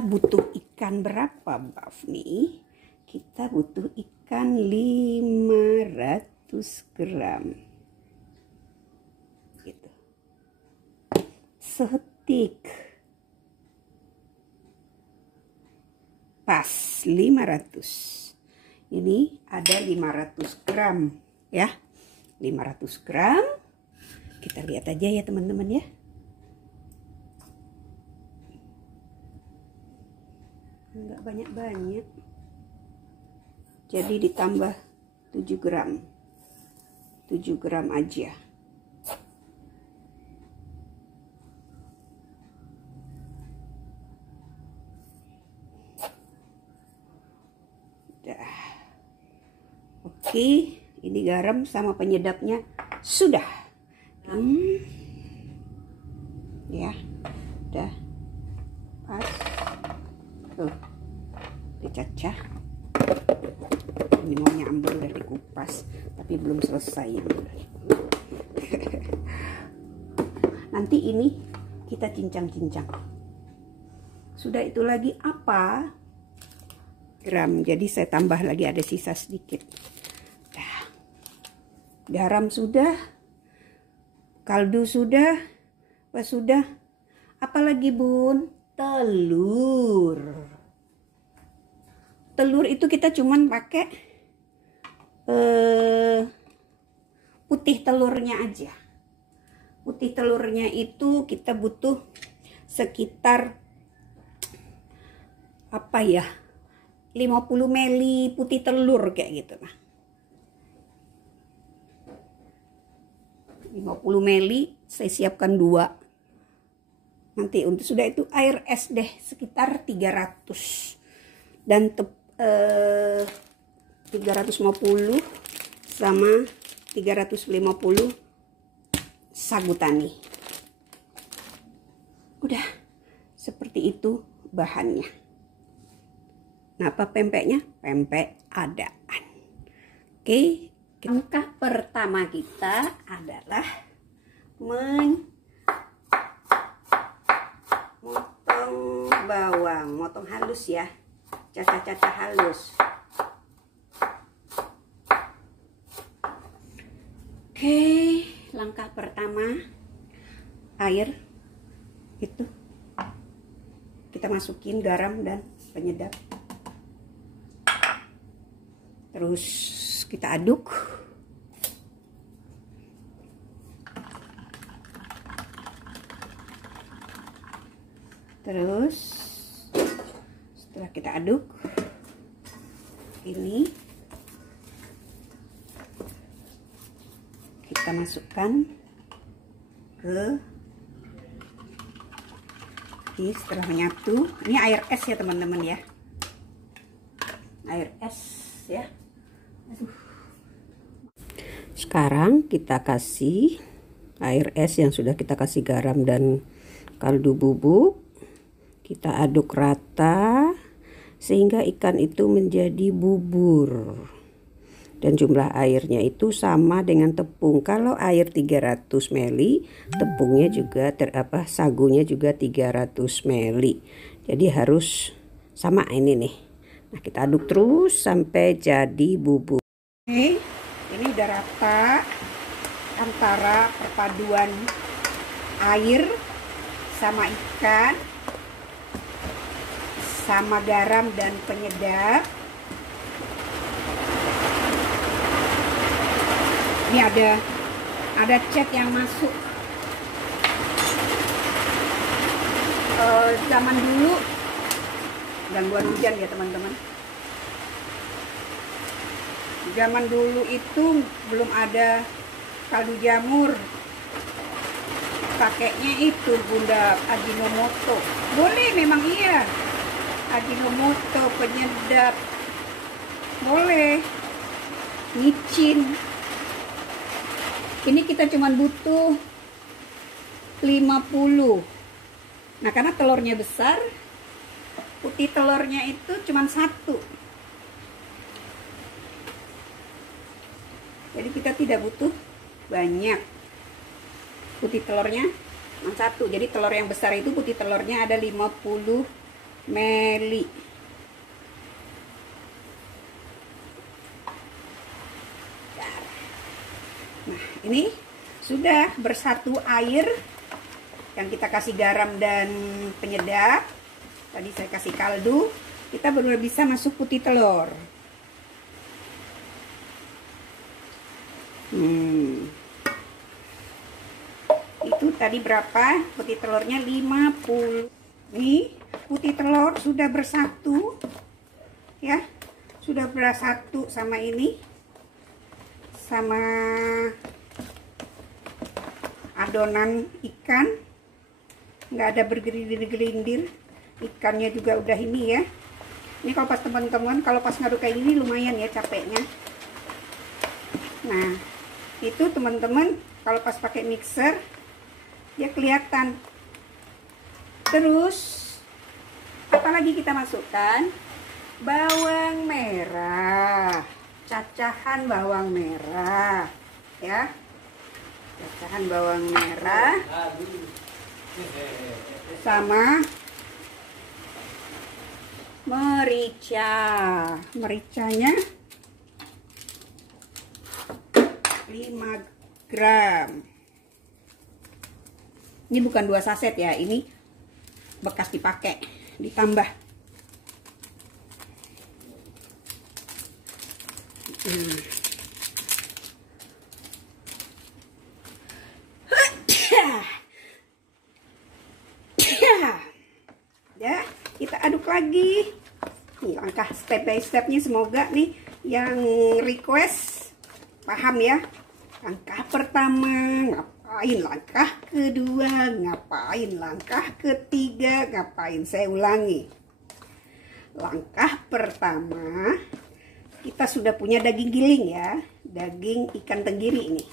kita butuh ikan berapa, Mbak Afni? Kita butuh ikan 500 gram. Gitu. Setik. Pas 500. Ini ada 500 gram ya. 500 gram. Kita lihat aja ya teman-teman ya. Enggak banyak-banyak. Jadi ditambah 7 gram. 7 gram aja. Udah. Oke, ini garam sama penyedapnya sudah. Ya, udah pas. Tuh, dicacah. Ini mau nyambur udah dikupas, tapi belum selesai. Nanti ini kita cincang-cincang. Sudah itu lagi apa? Gram. Jadi saya tambah lagi, ada sisa sedikit. Nah, garam sudah, kaldu sudah, apa sudah? Apalagi Bun? Telur. Telur itu kita cuman pakai putih telurnya aja. Putih telurnya itu kita butuh sekitar apa ya? 50 ml putih telur kayak gitu nah. 50 ml saya siapkan 2. Nanti untuk sudah itu air es deh sekitar 300 dan 350 sama 350 sagu tani. Udah seperti itu bahannya. Nah, apa pempeknya? Pempek adaan. Oke, langkah pertama kita adalah motong bawang, motong halus ya, cacah-cacah halus. Oke, langkah pertama air itu kita masukin garam dan penyedap. Terus kita aduk. Terus setelah kita aduk, ini kita masukkan ke ini setelah menyatu. Ini air es ya teman-teman ya. Air es ya. Sekarang kita kasih air es yang sudah kita kasih garam dan kaldu bubuk. Kita aduk rata sehingga ikan itu menjadi bubur. Dan jumlah airnya itu sama dengan tepung. Kalau air 300 ml, tepungnya juga sagunya juga 300 ml. Jadi harus sama ini nih. Nah, kita aduk terus sampai jadi bubur. Oke, ini udah rata antara perpaduan air sama ikan sama garam dan penyedap. Ini ada cat yang masuk. Zaman dulu gangguan hujan ya teman-teman. Zaman dulu itu belum ada kaldu jamur. Pakainya itu Bunda Ajinomoto. Boleh memang iya. Ajinomoto, penyedap. Boleh. Micin. Ini kita cuma butuh 50. Nah, karena telurnya besar, putih telurnya itu cuma 1. Jadi kita tidak butuh banyak. Putih telurnya cuma 1. Jadi telur yang besar itu putih telurnya ada 50 ml. Nah, ini sudah bersatu air yang kita kasih garam dan penyedap. Tadi saya kasih kaldu. Kita baru bisa masuk putih telur. Itu tadi berapa? Putih telurnya 50. Nih, putih telur sudah bersatu. Ya. Sudah bersatu sama ini. Sama adonan ikan. Nggak ada bergelindir-gelindir. Ikannya juga udah ini ya. Ini kalau pas teman-teman, kalau pas ngaduk kayak gini lumayan ya capeknya. Nah, itu teman-teman kalau pas pakai mixer ya kelihatan. Terus apalagi kita masukkan? Bawang merah, cacahan bawang merah ya. Cacahan bawang merah sama merica. Mericanya 5 gram. Ini bukan 2 saset ya, ini bekas dipakai, ditambah. Ya, kita aduk lagi. Nih langkah step by stepnya, semoga nih yang request paham ya. Langkah pertama ngapain, langkah kedua ngapain, langkah ketiga ngapain. Saya ulangi. Langkah pertama kita sudah punya daging giling ya, daging ikan tenggiri ini,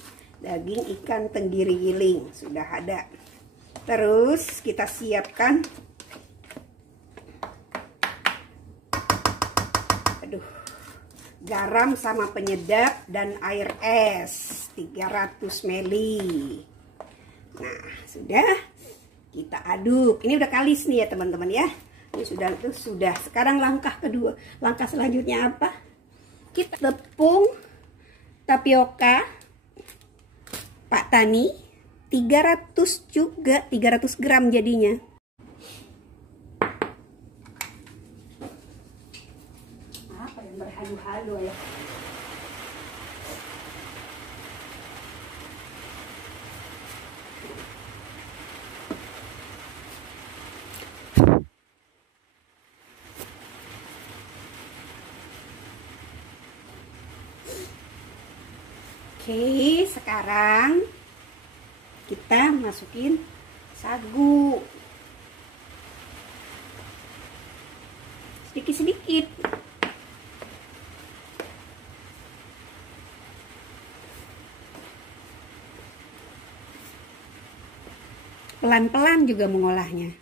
daging ikan tenggiri giling sudah ada. Terus kita siapkan garam sama penyedap dan air es 300 ml. Nah, sudah kita aduk. Ini udah kalis nih ya teman-teman ya. Ini sudah. Sekarang langkah kedua. Langkah selanjutnya apa? Kita tepung tapioka Pak Tani 300 juga, 300 gram jadinya. Berhalu-halu ya. Oke, sekarang kita masukin sagu sedikit-sedikit. Pelan-pelan juga mengolahnya.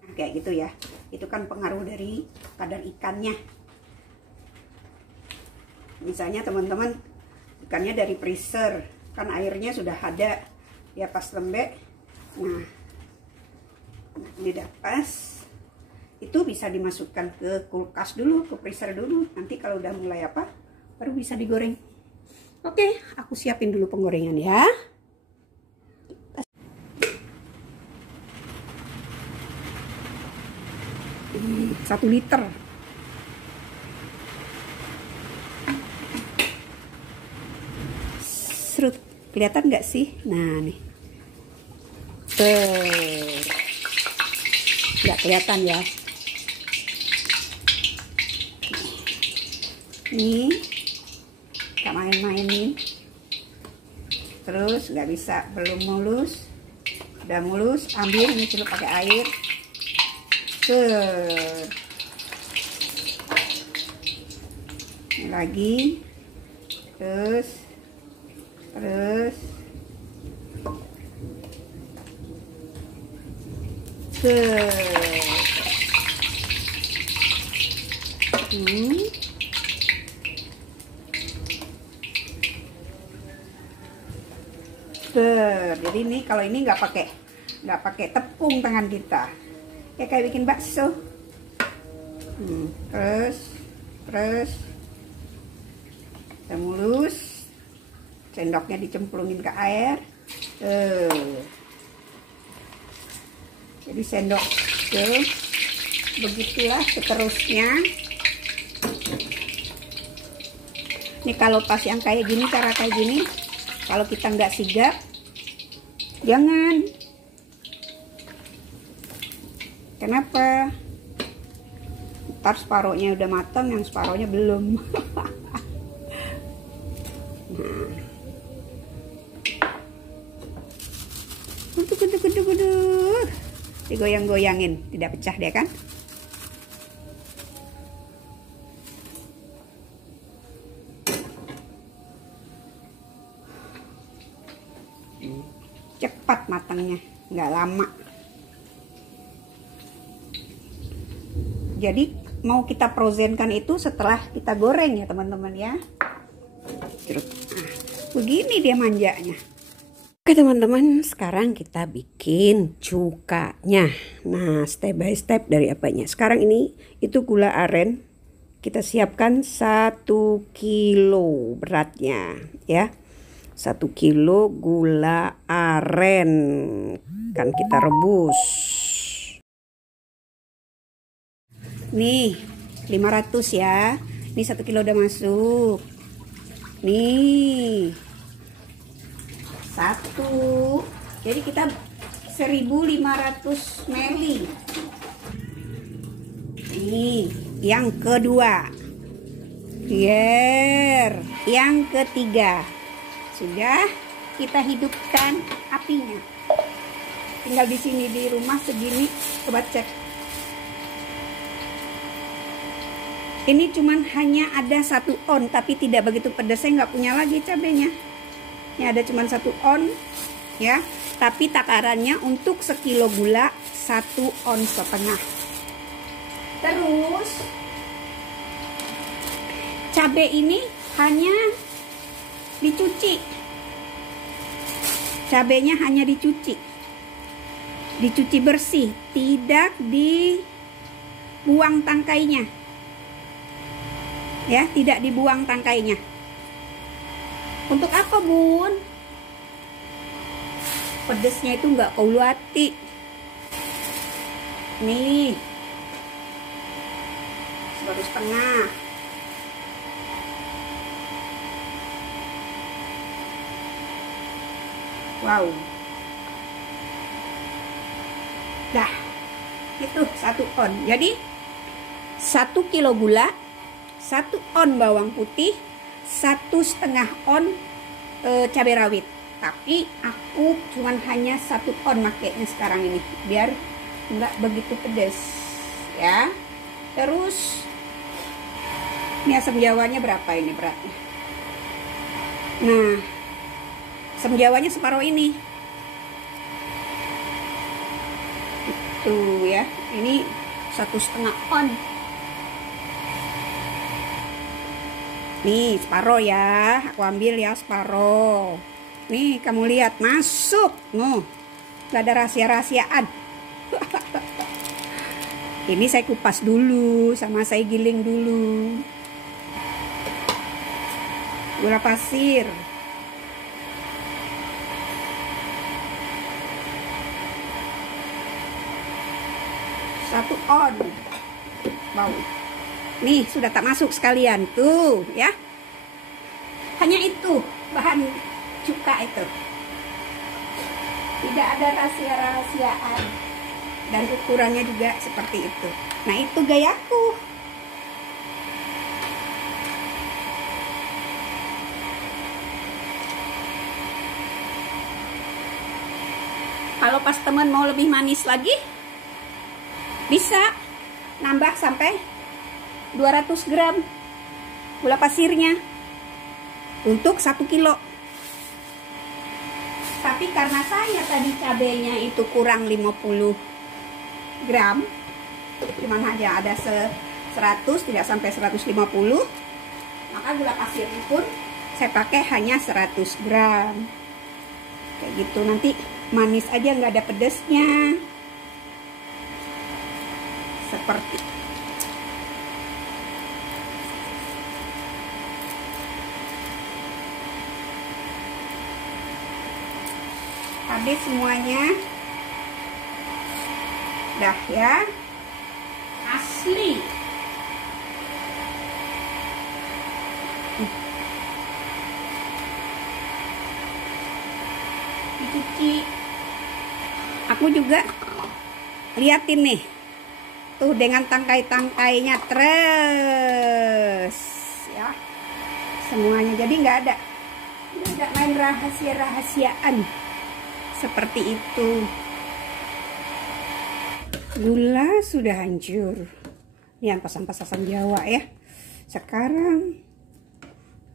Nah, kayak gitu ya. Itu kan pengaruh dari kadar ikannya. Misalnya teman-teman, ikannya dari freezer, kan airnya sudah ada ya pas lembek. Nah ini udah pas. Itu bisa dimasukkan ke kulkas dulu, ke freezer dulu. Nanti kalau udah mulai apa, baru bisa digoreng. Oke, aku siapin dulu penggorengan ya. 1 liter. Serut, kelihatan nggak sih? Nah nih, nggak kelihatan ya. Nih, nggak main-mainin. Terus nggak bisa, belum mulus, udah mulus, ambil ini celup pakai air. Ini lagi, terus Jadi nih kalau ini nggak pakai tepung tangan kita, ya kayak bikin bakso. Terus kita mulus, sendoknya dicemplungin ke air. Jadi sendok begitulah seterusnya. Nih kalau pas yang kayak gini, cara kayak gini, kalau kita nggak sigap, jangan. Kenapa? Ntar separohnya udah matang, yang separohnya belum. Digoyang-goyangin, tidak pecah dia kan? Cepat matangnya, nggak lama. Jadi mau kita frozenkan itu setelah kita goreng ya teman-teman ya. Begini dia manjanya. Oke teman-teman, sekarang kita bikin cukanya. Nah, step by step dari apanya. Sekarang ini itu gula aren. Kita siapkan 1 kilo beratnya ya. 1 kilo gula aren kan kita rebus. Nih 500 ya. Ini 1 kilo udah masuk. Nih 1. Jadi kita 1500 ml. Nih yang kedua. Yang ketiga. Sudah kita hidupkan apinya. Tinggal di sini di rumah segini, coba cek. Ini cuman hanya ada 1 on, tapi tidak begitu pedas. Saya nggak punya lagi cabenya. Ini ada cuman 1 on, ya. Tapi takarannya untuk sekilo gula 1,5 on. Terus cabai ini hanya dicuci. Cabenya hanya dicuci bersih, tidak dibuang tangkainya. Ya, tidak dibuang tangkainya. Untuk apa, Bun? Pedesnya itu nggak kaulu hati. Nih, 1,5. Wow. Dah, itu 1 on. Jadi 1 kilo gula, 1 on bawang putih, 1,5 on cabai rawit. Tapi aku cuman hanya 1 on makainya sekarang ini, biar nggak begitu pedas ya. Terus ini asam jawanya berapa ini beratnya? Nah, asam jawanya separuh ini. Itu ya, ini 1,5 on. Nih separuh ya, aku ambil ya separuh. Nih kamu lihat masuk, gak ada rahasia-rahasiaan. Ini saya kupas dulu, sama saya giling dulu. Gula pasir. Satu on. Bau. Nih sudah tak masuk sekalian tuh ya. Hanya itu bahan cuka itu. Tidak ada rahasia-rahasiaan. Dan ukurannya juga seperti itu. Nah itu gayaku. Kalau pas teman mau lebih manis lagi, bisa nambah sampai 200 gram gula pasirnya untuk 1 kilo. Tapi karena saya tadi cabenya itu kurang 50 gram, cuman hanya ada 100, tidak sampai 150, maka gula pasirnya pun saya pakai hanya 100 gram. Kayak gitu, nanti manis aja, nggak ada pedesnya. Seperti habis semuanya. Dah ya. Asli. Dicuci. Aku juga liatin nih. Tuh dengan tangkai-tangkainya terus ya. Semuanya, jadi nggak ada main rahasia-rahasiaan seperti itu. Gula sudah hancur. Ini ampas-ampas asam Jawa ya. Sekarang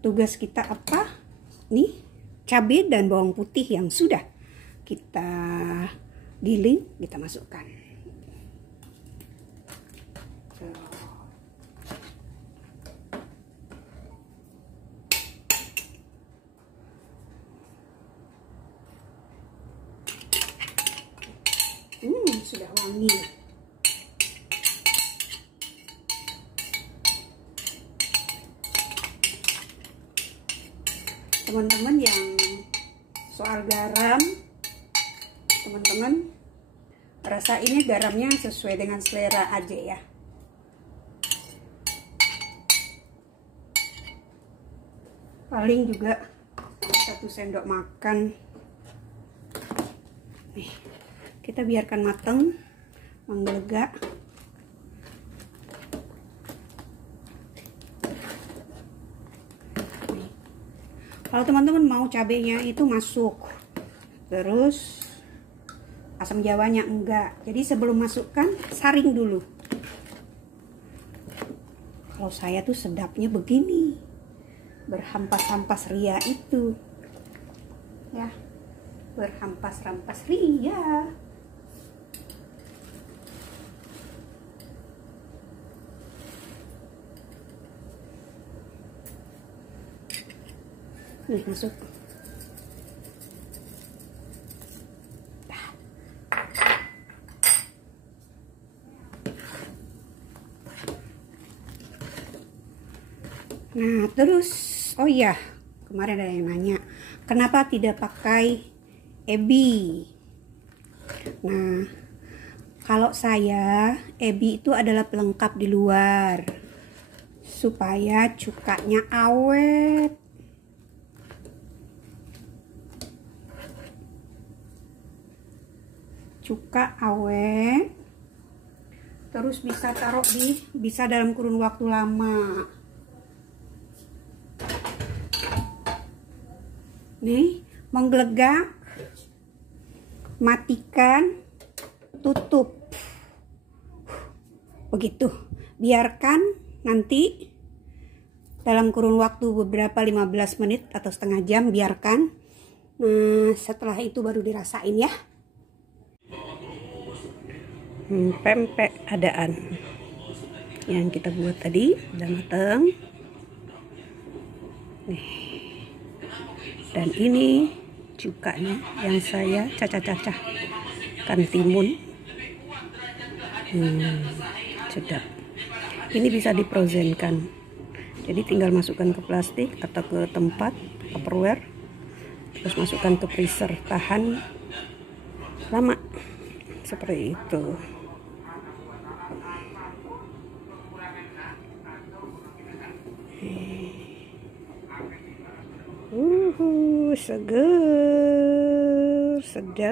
tugas kita apa? Nih, cabai dan bawang putih yang sudah kita giling, kita masukkan. Sudah wangi. Teman-teman yang soal garam, teman-teman rasa ini garamnya sesuai dengan selera aja ya. Paling juga 1 sendok makan. Nih, kita biarkan matang, menggelegak. Kalau teman-teman mau cabenya itu masuk, terus asam jawanya enggak. Jadi sebelum masukkan, saring dulu. Kalau saya tuh sedapnya begini, berhampas-hampas ria itu, ya, berhampas-hampas ria. Nih masuk. Nah terus, oh iya, kemarin ada yang nanya kenapa tidak pakai ebi. Nah kalau saya, ebi itu adalah pelengkap di luar supaya cukanya awet. Cuka awet, terus bisa taruh bisa dalam kurun waktu lama. Nih, menggelegak, matikan, tutup. Begitu. Biarkan nanti dalam kurun waktu beberapa 15 menit atau setengah jam, biarkan. Nah, setelah itu baru dirasain ya. Pempek adaan yang kita buat tadi udah matang nih, dan ini cukanya yang saya cacah-cacah kan timun. Sedap. Ini bisa diprozenkan, jadi tinggal masukkan ke plastik atau ke tempat tupperware, terus masukkan ke freezer, tahan lama seperti itu. Seger, sedap.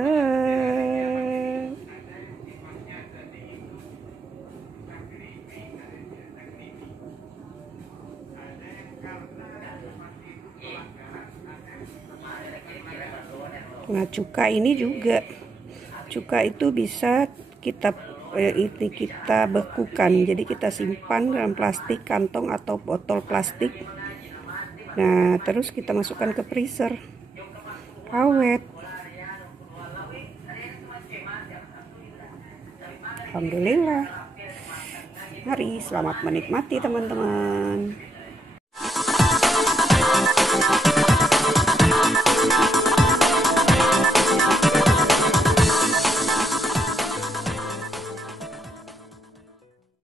Nah, cuka ini juga, cuka itu bisa kita bekukan, jadi kita simpan dalam plastik, kantong atau botol plastik. Nah, terus kita masukkan ke freezer, awet. Alhamdulillah. Mari selamat menikmati teman-teman.